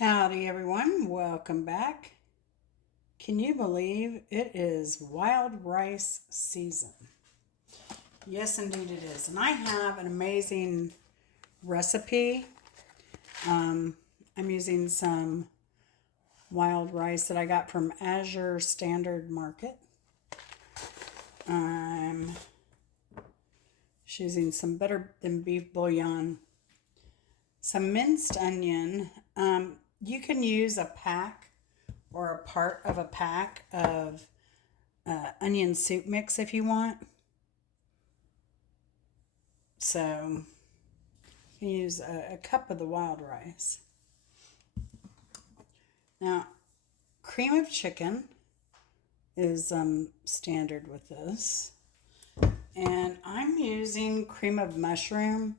Howdy, everyone. Welcome back. Can you believe it is wild rice season? Yes, indeed it is. And I have an amazing recipe. I'm using some wild rice that I got from Azure Standard Market. I'm using some better than beef bouillon, some minced onion. You can use a pack or a part of a pack of onion soup mix if you want. So you can use a cup of the wild rice. Now, cream of chicken is standard with this. And I'm using cream of mushroom.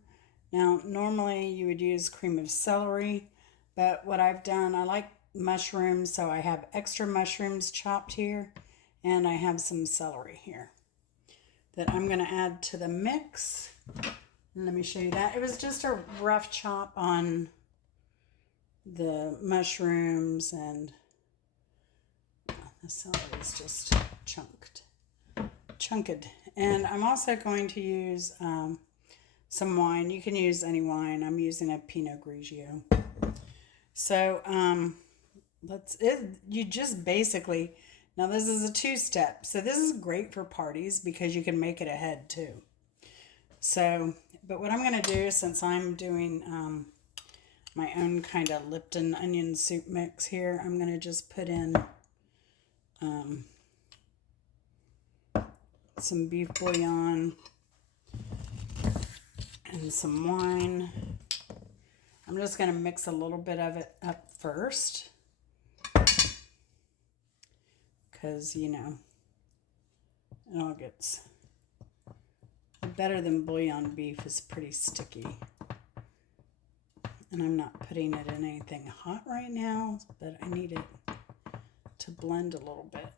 Now, normally you would use cream of celery, but what I've done, I like mushrooms, so I have extra mushrooms chopped here, and I have some celery here that I'm going to add to the mix. And let me show you that. It was just a rough chop on the mushrooms, and the celery is just chunked. And I'm also going to use some wine. You can use any wine. I'm using a Pinot Grigio. So you just basically, now this is a 2-step. So this is great for parties because you can make it ahead too. So, but what I'm going to do, since I'm doing my own kind of Lipton onion soup mix here, I'm going to just put in some beef bouillon and some wine. I'm just going to mix a little bit of it up first because, it all gets better than bouillon beef is pretty sticky. And I'm not putting it in anything hot right now, but I need it to blend a little bit.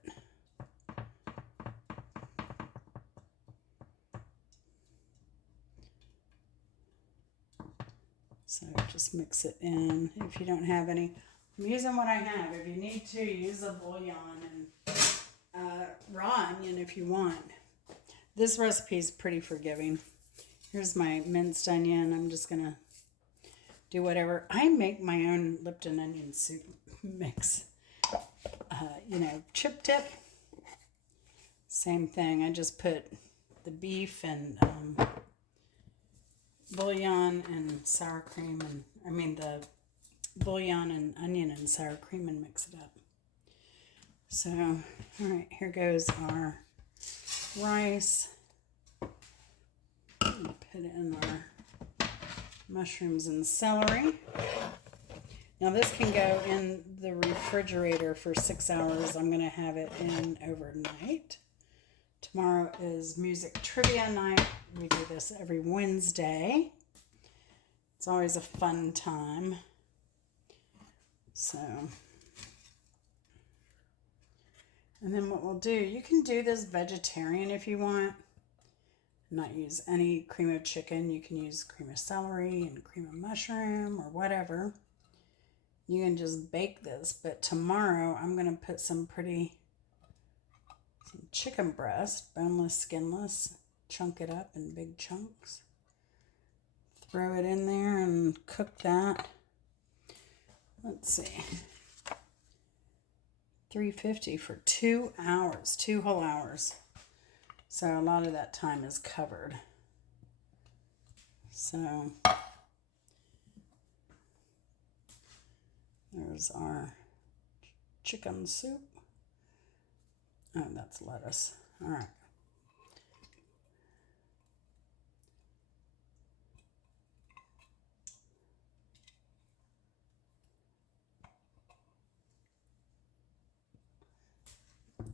So just mix it in. If you don't have any, I'm using what I have. If you need to, use a bouillon and raw onion if you want. This recipe is pretty forgiving. Here's my minced onion. I'm just going to do whatever. I make my own Lipton onion soup mix. Chip tip. Same thing. I just put the beef and bouillon and sour cream, and the bouillon and onion and sour cream, and mix it up. So, all right, here goes our rice. Put in our mushrooms and celery. Now this can go in the refrigerator for 6 hours. I'm going to have it in overnight. Tomorrow is music trivia night. We do this every Wednesday. It's always a fun time. So, and then what we'll do, you can do this vegetarian if you want. Not use any cream of chicken. You can use cream of celery and cream of mushroom or whatever. You can just bake this, but tomorrow I'm going to put some chicken breast, boneless, skinless, chunk it up in big chunks. Throw it in there and cook that. Let's see. 350 for 2 hours, 2 whole hours. So a lot of that time is covered. So there's our chicken soup. Oh, that's lettuce. All right.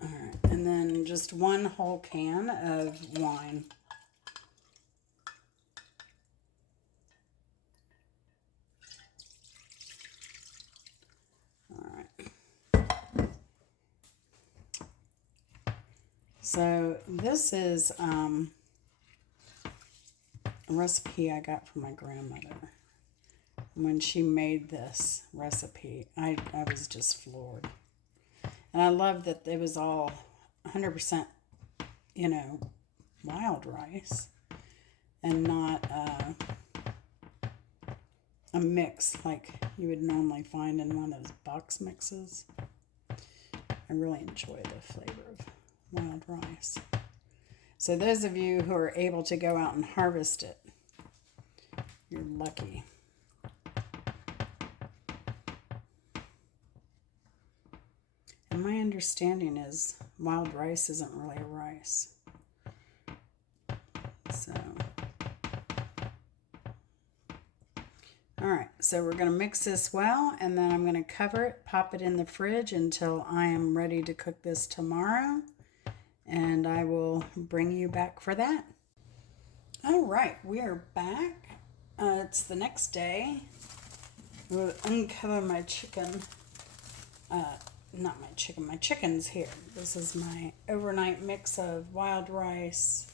All right. And then just 1 whole can of wine. All right. So this is a recipe I got from my grandmother. when she made this recipe. I was just floored. And I love that it was all 100%, wild rice and not a mix like you would normally find in one of those box mixes. I really enjoy the flavor of wild rice. So those of you who are able to go out and harvest it, you're lucky. And my understanding is wild rice isn't really a rice. So, all right, so we're going to mix this well, and then I'm going to cover it, pop it in the fridge until I am ready to cook this tomorrow, and I will bring you back for that. All right, we are back. It's the next day. We'll uncover my chicken. Not my chicken, my chicken's here. This is my overnight mix of wild rice,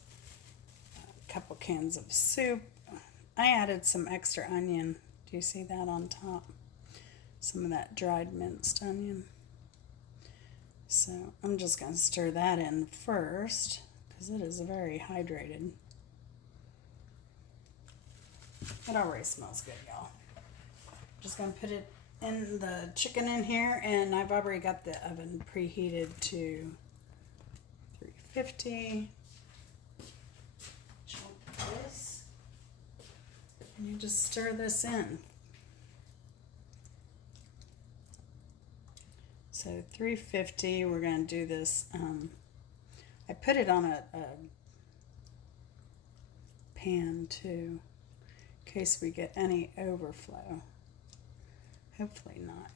a couple cans of soup. I added some extra onion. Do you see that on top? Some of that dried minced onion. So I'm just going to stir that in first because it is very hydrated. It already smells good, y'all. Just going to put it in the chicken in here, and I've already got the oven preheated to 350. Chop this, and you just stir this in. So 350, we're going to do this. I put it on a pan too, in case we get any overflow. Hopefully not.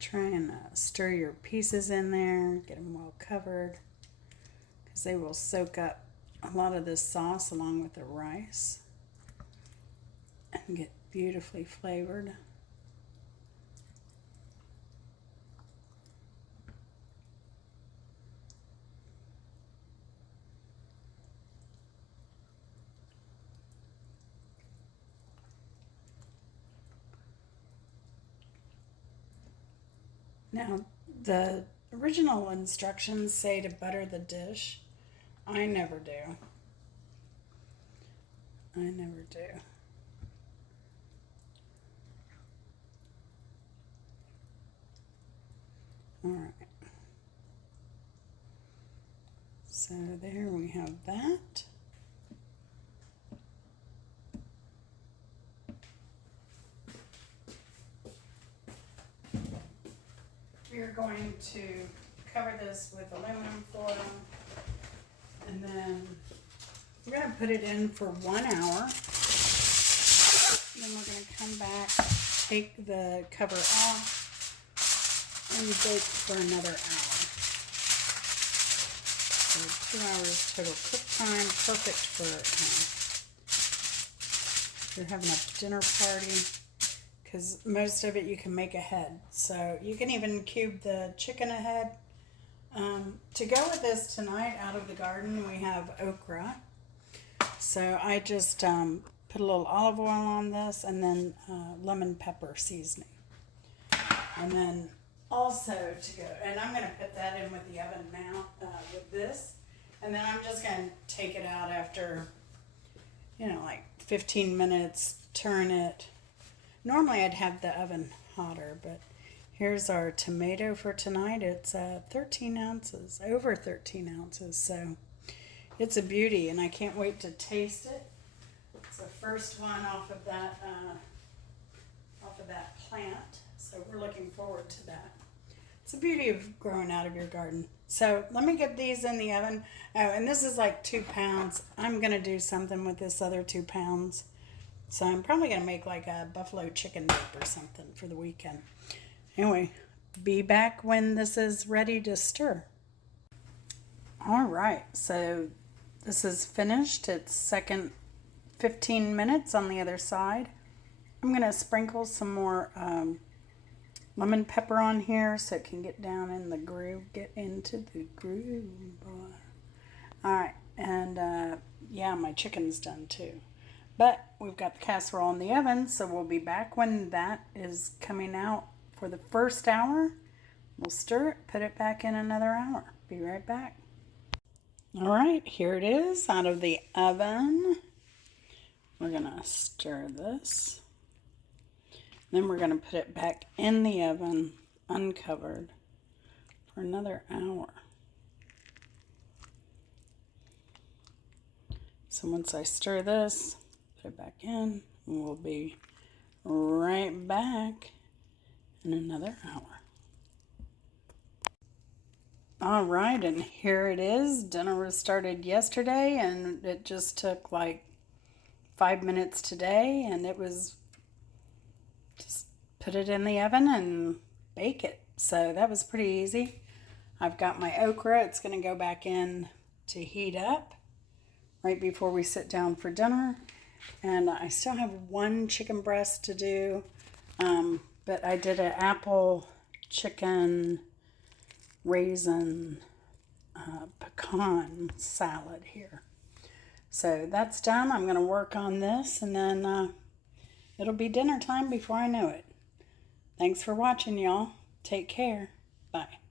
Try and stir your pieces in there, get them well covered, because they will soak up a lot of this sauce along with the rice and get beautifully flavored. Now, the original instructions say to butter the dish. I never do. I never do. All right. So there we have that. We are going to cover this with aluminum foil, and then we're going to put it in for 1 hour. Then we're going to come back, take the cover off, and bake for another hour. So 2 hours total cook time, perfect for if you're having a dinner party. Because most of it you can make ahead. So you can even cube the chicken ahead. To go with this tonight, out of the garden, we have okra. So I just put a little olive oil on this, and then lemon pepper seasoning. And then also to go, and I'm going to put that in with the oven now with this. And then I'm just going to take it out after, like 15 minutes, turn it. Normally I'd have the oven hotter, but here's our tomato for tonight. It's 13 ounces, over 13 ounces, so it's a beauty, and I can't wait to taste it. It's the first one off of that plant, so we're looking forward to that. It's the beauty of growing out of your garden. So let me get these in the oven. Oh, and this is like 2 pounds. I'm going to do something with this other 2 pounds. So I'm probably going to make like a buffalo chicken dip or something for the weekend. Anyway, be back when this is ready to stir. All right, so this is finished. It's second 15 minutes on the other side. I'm going to sprinkle some more lemon pepper on here so it can get down in the groove, get into the groove, boy. All right, and yeah, my chicken's done too. But we've got the casserole in the oven, so we'll be back when that is coming out for the first hour. We'll stir it, put it back in another hour. Be right back. All right, here it is out of the oven. We're gonna stir this. Then we're gonna put it back in the oven, uncovered, for another hour. So once I stir this, put it back in, and we'll be right back in another hour. All right, and here it is. Dinner was started yesterday, and it just took like 5 minutes today, and it was just put it in the oven and bake it. So that was pretty easy. I've got my okra. It's going to go back in to heat up right before we sit down for dinner. And I still have one chicken breast to do, but I did an apple chicken raisin pecan salad here. So that's done. I'm going to work on this, and then it'll be dinner time before I know it. Thanks for watching, y'all. Take care. Bye.